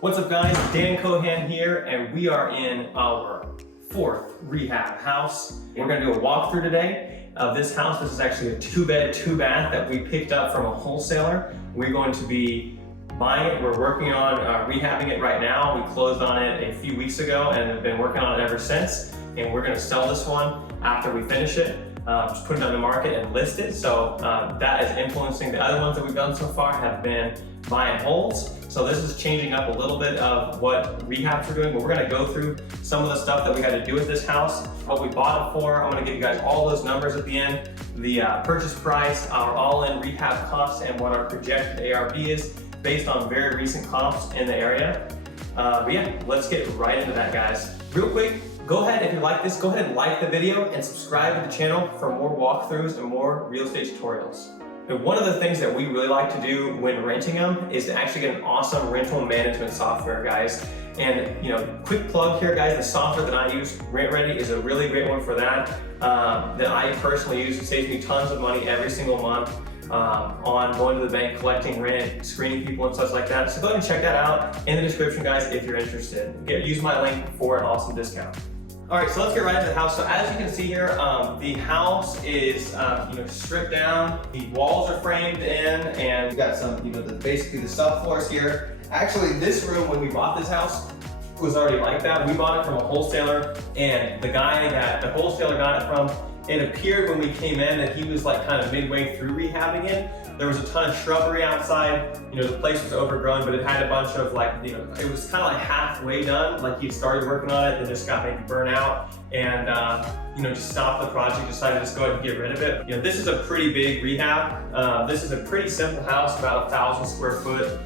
What's up guys, Dan Kohan here, and we are in our 4th rehab house. We're gonna do a walkthrough today of this house. This is actually a 2-bed, 2-bath that we picked up from a wholesaler. We're going to be buying it. We're working on rehabbing it right now. We closed on it a few weeks ago and have been working on it ever since. And we're gonna sell this one after we finish it. Just put it on the market and list it. So that is influencing the other ones that we've done so far have been buy and holds. So this is changing up a little bit of what rehabs we're doing, but we're gonna go through some of the stuff that we had to do with this house, what we bought it for. I'm gonna give you guys all those numbers at the end, the purchase price, our all-in rehab costs, and what our projected ARV is based on very recent comps in the area. But yeah, let's get right into that, guys. Real quick, go ahead, if you like this, go ahead and like the video and subscribe to the channel for more walkthroughs and more real estate tutorials. And one of the things that we really like to do when renting them is to actually get an awesome rental management software, guys. And quick plug here, guys, the software that I use, Rent Redi, is a really great one for that. That I personally use. It saves me tons of money every single month on going to the bank, collecting rent, screening people and such like that. So go ahead and check that out in the description, guys, if you're interested. Use my link for an awesome discount. All right, so let's get right into the house. So as you can see here, the house is stripped down. The walls are framed in, and we've got some, basically the subfloors here. Actually, this room, when we bought this house, was already like that. We bought it from a wholesaler, and the guy that the wholesaler got it from, it appeared when we came in that he was like kind of midway through rehabbing it. There was a ton of shrubbery outside. The place was overgrown, but it had a bunch of it was kind of like halfway done. Like he started working on it and just got maybe burnt out and just stopped the project, decided to just go ahead and get rid of it. This is a pretty big rehab. This is a pretty simple house, about 1,000 square foot.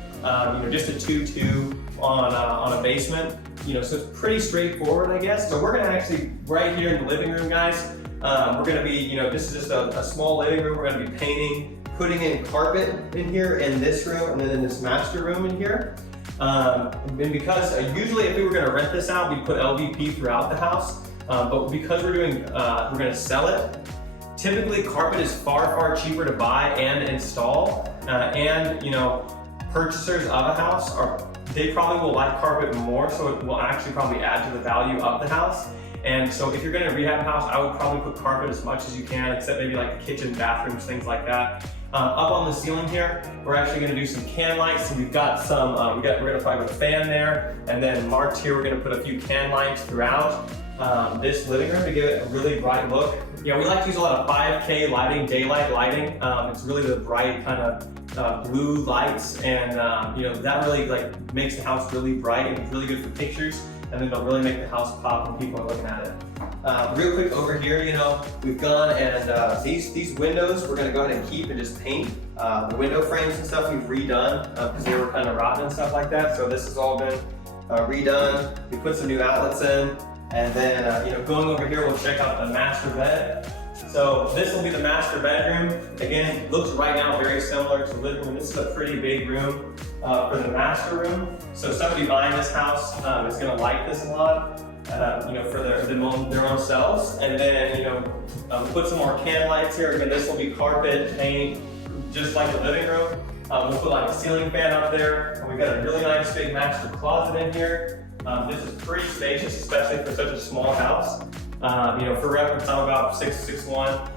Just a 2-2 on a basement. So it's pretty straightforward, I guess. So we're gonna actually, right here in the living room, guys, we're gonna be, this is just a small living room. We're gonna be painting, putting in carpet in here in this room, and then in this master room in here. And because usually if we were gonna rent this out, we'd put LVP throughout the house. But because we're gonna sell it, typically carpet is far cheaper to buy and install. Purchasers of a house they probably will like carpet more, so it will actually probably add to the value of the house. And so if you're gonna rehab a house, I would probably put carpet as much as you can, except maybe like the kitchen, bathrooms, things like that. Up on the ceiling here, we're actually gonna do some can lights. So we've got some, we're gonna probably put a fan there, and then marked here, we're gonna put a few can lights throughout this living room to give it a really bright look. We like to use a lot of 5K lighting, daylight lighting. It's really the bright kind of blue lights, and that really makes the house really bright, and it's really good for pictures, and then it'll really make the house pop when people are looking at it. Real quick over here, we've gone and these windows we're gonna go ahead and keep and just paint. The window frames and stuff we've redone because they were kind of rotten and stuff like that. So this has all been redone. We put some new outlets in, and then going over here, we'll check out the master bed. So this will be the master bedroom. Again, looks right now very similar to the living room. This is a pretty big room for the master room. So somebody buying this house is gonna like this a lot, for their own selves. And then, put some more can lights here. Again, this will be carpet, paint, just like the living room. We'll put like a ceiling fan up there. And we've got a really nice big master closet in here. This is pretty spacious, especially for such a small house. For reference, I'm about 6'1".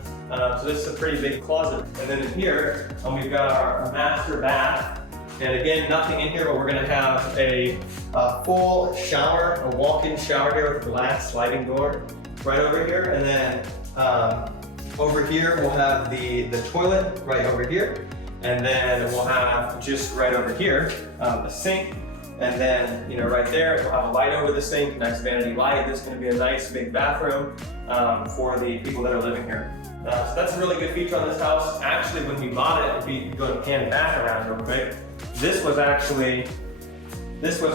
So this is a pretty big closet. And then in here, we've got our master bath. And again, nothing in here, but we're gonna have a full shower, a walk-in shower here with a glass sliding door right over here. And then over here, we'll have the toilet right over here. And then we'll have just right over here, a sink. And then, right there, we'll have a light over the sink, nice vanity light. This is gonna be a nice big bathroom for the people that are living here. So that's a really good feature on this house. Actually, when we bought it, if you go and pan back around real quick, this was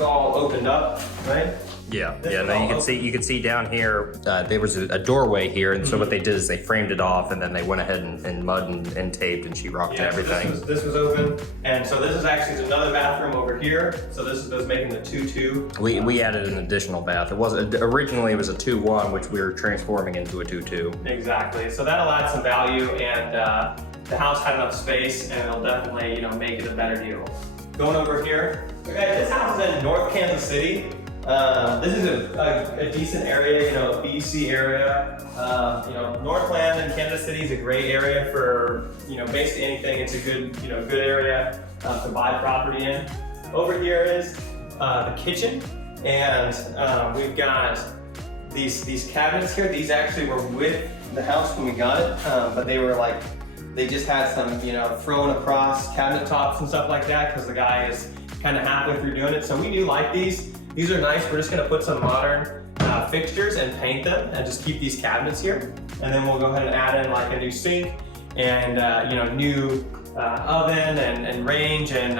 all opened up, right? Yeah, you can see down here, there was a doorway here, and so what they did is they framed it off, and then they went ahead and mud and taped and sheetrocked and everything. So this was open, and so this is actually another bathroom over here. So this is making the 2-2. We added an additional bath. Originally it was a 2-1, which we were transforming into a 2-2. Exactly. So that'll add some value, and the house had enough space, and it'll definitely make it a better deal. Going over here. Okay, this house is in North Kansas City. This is a decent area, you know, a BC area. You know, Northland and Kansas City is a great area for, you know, basically anything. It's a good, you know, good area to buy property in. Over here is the kitchen, and we've got these cabinets here. These actually were with the house when we got it, but they were like, they just had some, you know, thrown across cabinet tops and stuff like that because the guy is kind of halfway through doing it. So we do like these. These are nice. We're just gonna put some modern fixtures and paint them and just keep these cabinets here. And then we'll go ahead and add in like a new sink and you know, new oven and range and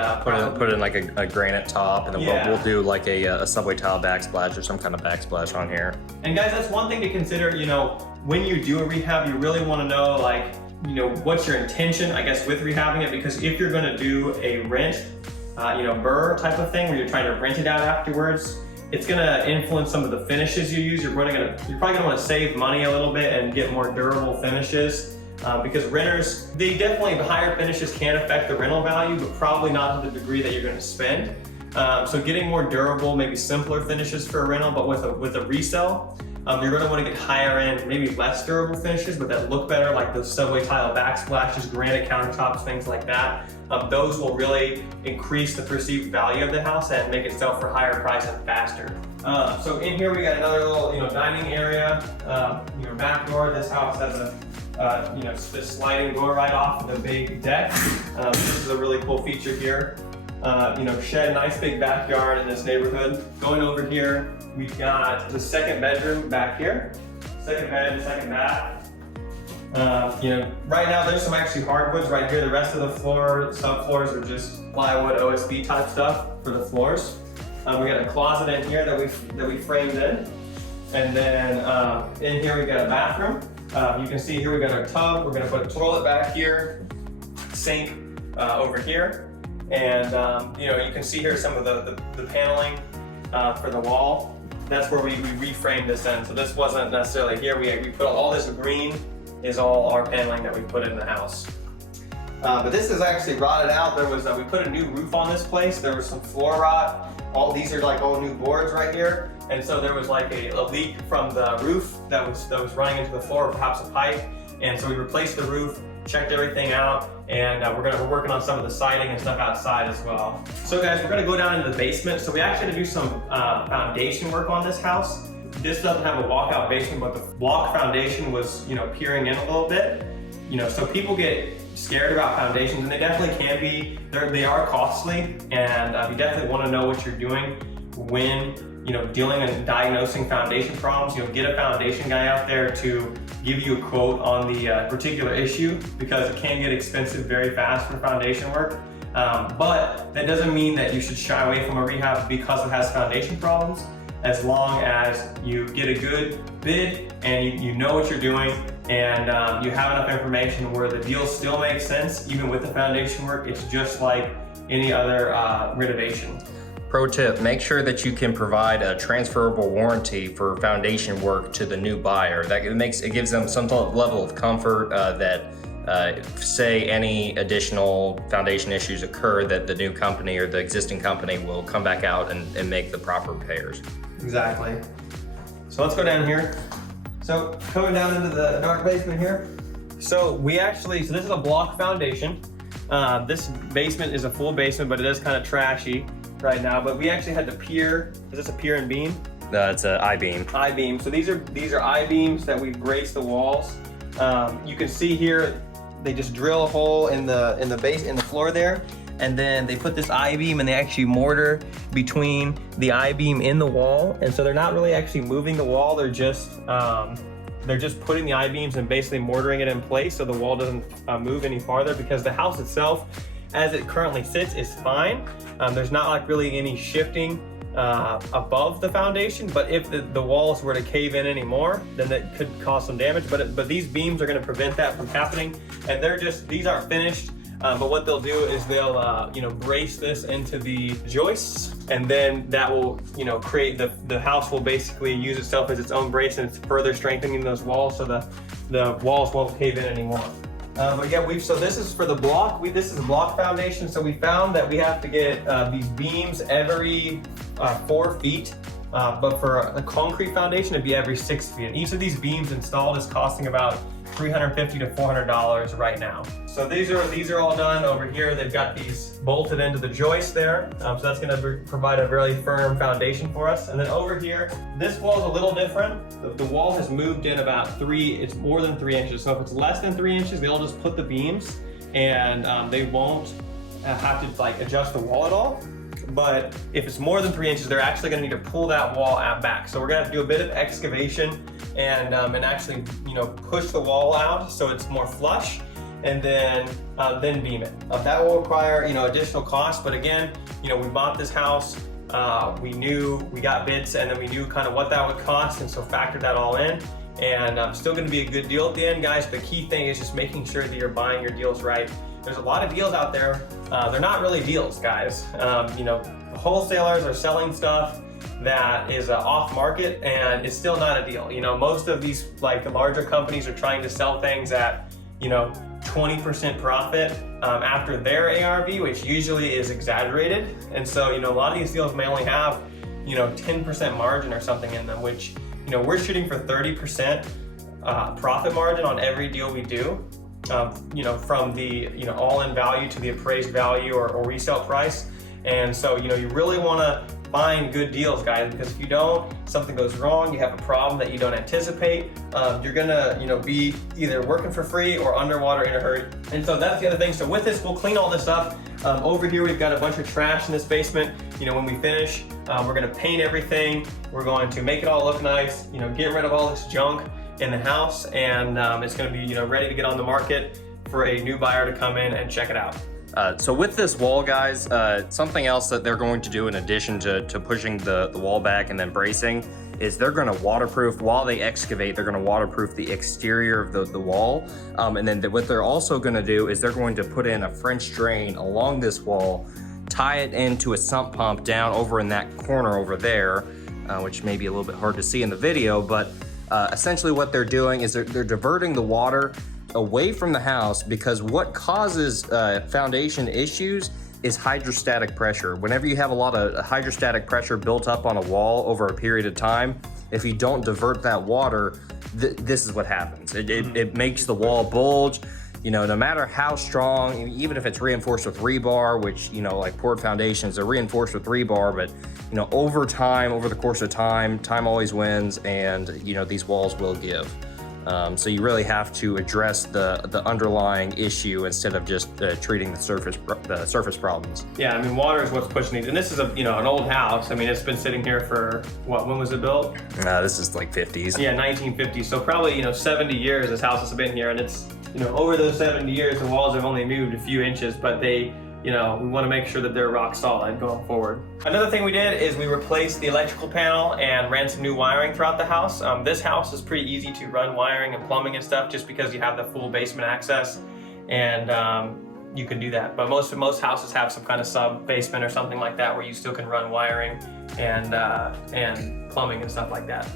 put in like a granite top, and then we'll do like a subway tile backsplash or some kind of backsplash on here. And guys, that's one thing to consider. You know, when you do a rehab, you really want to know, like, you know, what's your intention, I guess, with rehabbing it, because if you're going to do a rent, you know, burr type of thing where you're trying to rent it out afterwards, it's going to influence some of the finishes you use. You're probably going to want to save money a little bit and get more durable finishes. Because renters, the higher finishes can affect the rental value, but probably not to the degree that you're going to spend. So getting more durable, maybe simpler finishes for a rental, but with a resale, you're going to want to get higher end, maybe less durable finishes, but that look better, like those subway tile backsplashes, granite countertops, things like that. Those will really increase the perceived value of the house and make it sell for a higher price and faster. So in here we got another little, you know, dining area, you know, back door. This house has a you know, this sliding door right off the big deck. This is a really cool feature here. You know, shed, nice big backyard in this neighborhood. Going over here, we've got the second bedroom back here. Second bed, second bath. You know, right now there's some actually hardwoods right here. The rest of the subfloors are just plywood, OSB type stuff for the floors. We got a closet in here that we framed in. And then in here we got a bathroom. You can see here we got our tub. We're gonna put a toilet back here, sink over here. And you know, you can see here some of the paneling for the wall. That's where we reframed this in. So this wasn't necessarily here. We put all this green is all our paneling that we put in the house. But this is actually rotted out. There was we put a new roof on this place. There was some floor rot. All these are like all new boards right here. And so there was like a leak from the roof that was running into the floor, perhaps a pipe. And so we replaced the roof, checked everything out, and we're working on some of the siding and stuff outside as well. So guys, we're gonna go down into the basement. So we actually had to do some foundation work on this house. This doesn't have a walkout basement, but the block foundation was, you know, peering in a little bit. You know, so people get scared about foundations, and they definitely can be. They are costly, and you definitely want to know what you're doing when, you know, dealing and diagnosing foundation problems. You know, get a foundation guy out there to give you a quote on the particular issue, because it can get expensive very fast for foundation work. But that doesn't mean that you should shy away from a rehab because it has foundation problems, as long as you get a good bid and you know what you're doing, and you have enough information where the deal still makes sense even with the foundation work. It's just like any other renovation. Pro tip, make sure that you can provide a transferable warranty for foundation work to the new buyer. It gives them some level of comfort that say any additional foundation issues occur, that the new company or the existing company will come back out and make the proper repairs. Exactly. So let's go down here. So coming down into the dark basement here. So this is a block foundation. This basement is a full basement, but it is kind of trashy right now. But we actually had to pier. Is this a pier and beam? It's an I-beam. I-beam. So these are I-beams that we braced the walls. You can see here, they just drill a hole in the floor there, and then they put this I-beam and they actually mortar between the I-beam in the wall. And so they're not really actually moving the wall. They're just putting the I-beams and basically mortaring it in place so the wall doesn't move any farther, because the house itself, as it currently sits, is fine. There's not like really any shifting above the foundation, but if the walls were to cave in anymore, then that could cause some damage. But these beams are going to prevent that from happening, and these aren't finished. But what they'll do is they'll brace this into the joists, and then that will create the house will basically use itself as its own brace, and it's further strengthening those walls so the walls won't cave in anymore. But yeah, so this is for the block. This is a block foundation. So we found that we have to get these beams every 4 feet. But for a concrete foundation, it'd be every 6 feet. And each of these beams installed is costing about $350 to $400 right now. So these are all done over here. They've got these bolted into the joist there. So that's gonna provide a really firm foundation for us. And then over here, this wall is a little different. The wall has moved in about it's more than 3 inches. So if it's less than 3 inches, they'll just put the beams and they won't have to like adjust the wall at all. But if it's more than 3 inches, they're actually gonna need to pull that wall out back. So we're gonna have to do a bit of excavation and actually, push the wall out so it's more flush, and then beam it. That will require, additional costs. But again, we bought this house, we got bids, and then we knew kind of what that would cost, and so factored that all in. And still gonna be a good deal at the end, guys. The key thing is just making sure that you're buying your deals right. There's a lot of deals out there. They're not really deals, guys. Wholesalers are selling stuff that is off market, and it's still not a deal. Most of these, like the larger companies, are trying to sell things at 20% profit after their ARV, which usually is exaggerated. And so a lot of these deals may only have 10% margin or something in them, which we're shooting for 30% profit margin on every deal we do. From the all-in value to the appraised value or resale price. And so you really want to find good deals, guys, because if you don't, something goes wrong, you have a problem that you don't anticipate, you're gonna be either working for free or underwater in a hurry. And so that's the other thing. So with this, we'll clean all this up. Over here we've got a bunch of trash in this basement. When we finish, we're gonna paint everything, we're going to make it all look nice, get rid of all this junk in the house, and it's going to be ready to get on the market for a new buyer to come in and check it out. So with this wall, guys, something else that they're going to do in addition to pushing the wall back and then bracing is they're going to waterproof, while they excavate, they're going to waterproof the exterior of the wall. And then what they're also going to do is they're going to put in a French drain along this wall, tie it into a sump pump down over in that corner over there, which may be a little bit hard to see in the video, but essentially what they're doing is they're diverting the water away from the house, because what causes foundation issues is hydrostatic pressure. Whenever you have a lot of hydrostatic pressure built up on a wall over a period of time, if you don't divert that water, this is what happens. It makes the wall bulge. No matter how strong, even if it's reinforced with rebar, which, like poured foundations, they're reinforced with rebar, but, over time, over the course of time always wins, and, these walls will give. So you really have to address the underlying issue instead of just treating the surface problems. Yeah, water is what's pushing these. And this is an old house. It's been sitting here for, when was it built? This is like 50s. Yeah, 1950s. So probably, 70 years this house has been here, and it's, over those 70 years, the walls have only moved a few inches, but they, we want to make sure that they're rock solid going forward. Another thing we did is we replaced the electrical panel and ran some new wiring throughout the house. This house is pretty easy to run wiring and plumbing and stuff, just because you have the full basement access, and you can do that. But most houses have some kind of sub basement or something like that where you still can run wiring and plumbing and stuff like that.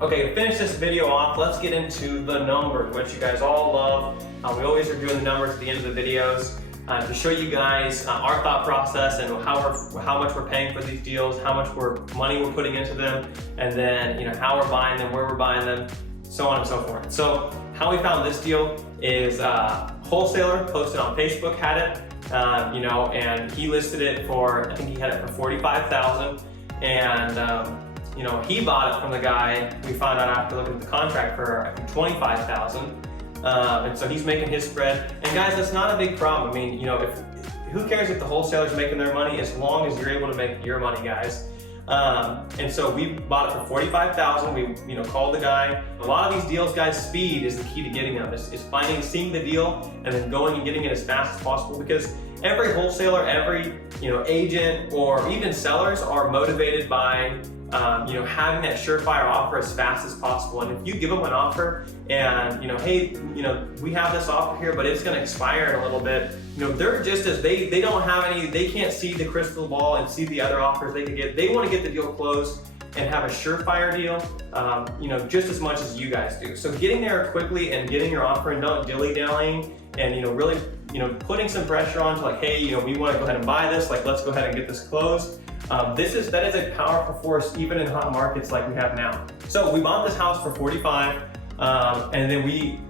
Okay, to finish this video off, let's get into the numbers, which you guys all love. We always are doing the numbers at the end of the videos to show you guys our thought process and how much we're paying for these deals, how much money we're putting into them, and then how we're buying them, where we're buying them, so on and so forth. So how we found this deal is wholesaler posted on Facebook had it, and he listed it for, I think he had it for $45,000, and he bought it from the guy, we found out after looking at the contract, for I think $25,000. And so he's making his spread. And guys, that's not a big problem. Who cares if the wholesaler's making their money, as long as you're able to make your money, guys. And so we bought it for $45,000. We called the guy. A lot of these deals, guys, speed is the key to getting them. Is seeing the deal and then going and getting it as fast as possible, because every wholesaler, every agent, or even sellers are motivated by having that surefire offer as fast as possible. And if you give them an offer and, hey, we have this offer here, but it's going to expire in a little bit, they're just as, they don't have any, they can't see the crystal ball and see the other offers they can get. They want to get the deal closed and have a surefire deal, just as much as you guys do. So getting there quickly and getting your offer and not dilly-dallying and really putting some pressure on to like, hey, we want to go ahead and buy this, like let's go ahead and get this closed. That is a powerful force even in hot markets like we have now. So we bought this house for 45, and then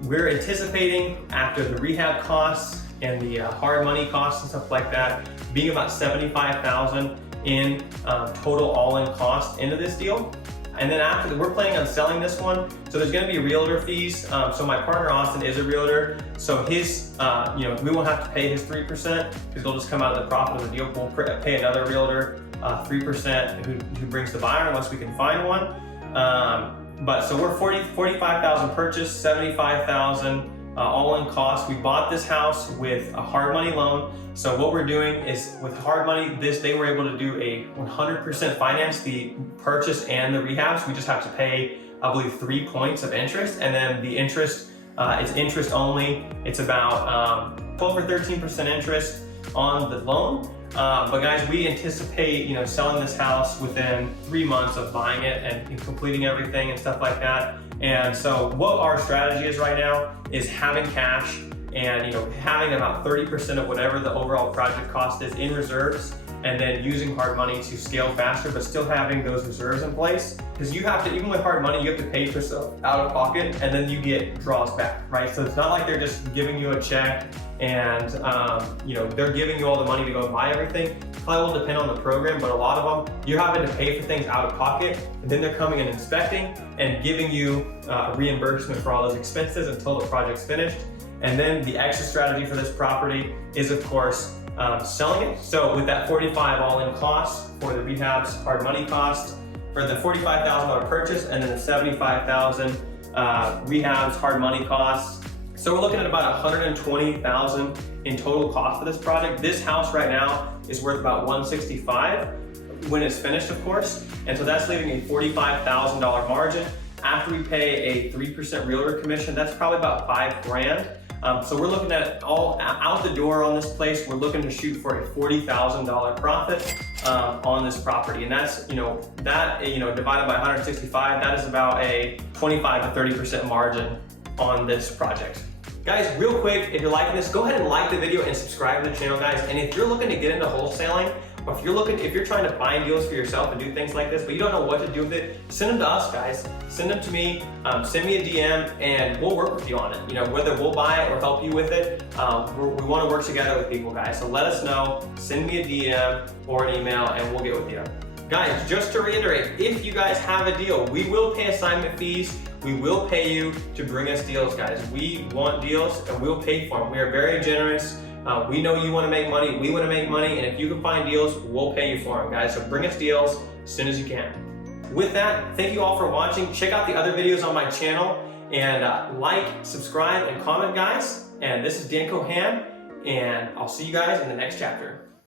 we're anticipating after the rehab costs and the hard money costs and stuff like that being about $75,000 in total all-in cost into this deal. And then after that, we're planning on selling this one. So there's gonna be realtor fees. So my partner Austin is a realtor. So his, we won't have to pay his 3% because it'll just come out of the profit of the deal. We'll pay another realtor 3% who brings the buyer once we can find one. But so we're 45,000 purchase, 75,000 all-in cost. We bought this house with a hard money loan. So what we're doing is with hard money, they were able to do a 100% finance the purchase and the rehabs. We just have to pay, I believe, 3 points of interest, and then the interest is interest only. It's about 12 or 13% interest on the loan. But guys, we anticipate selling this house within 3 months of buying it and completing everything and stuff like that. And so what our strategy is right now is having cash and having about 30% of whatever the overall project cost is in reserves, and then using hard money to scale faster, but still having those reserves in place. Because you have to, even with hard money, you have to pay for stuff out of pocket, and then you get draws back, right? So it's not like they're just giving you a check and they're giving you all the money to go buy everything. Probably will depend on the program, but a lot of them, you're having to pay for things out of pocket, and then they're coming and inspecting and giving you reimbursement for all those expenses until the project's finished. And then the exit strategy for this property is, of course, selling it. So with that 45 all-in cost for the rehabs, hard money cost, for the $45,000 purchase, and then the $75,000 rehabs, hard money costs. So we're looking at about $120,000 in total cost for this project. This house right now is worth about $165,000 when it's finished, of course. And so that's leaving a $45,000 margin. After we pay a 3% realtor commission, that's probably about $5,000. So we're looking at all out the door on this place. We're looking to shoot for a $40,000 profit on this property, and that's divided by 165. That is about a 25 to 30% margin on this project. Guys, real quick, if you're liking this, go ahead and like the video and subscribe to the channel, guys. And if you're looking to get into wholesaling, or if you're trying to find deals for yourself and do things like this, but you don't know what to do with it, send them to us, guys. Send them to me, send me a DM, and we'll work with you on it. Whether we'll buy it or help you with it, we want to work together with people, guys. So let us know, send me a DM or an email, and we'll get with you. Guys, just to reiterate, if you guys have a deal, we will pay assignment fees. We will pay you to bring us deals, guys. We want deals, and we'll pay for them. We are very generous. We know you want to make money, we want to make money, and if you can find deals, we'll pay you for them, guys. So bring us deals as soon as you can. With that, thank you all for watching. Check out the other videos on my channel, and like, subscribe, and comment, guys. And this is Dan Kohan, and I'll see you guys in the next chapter.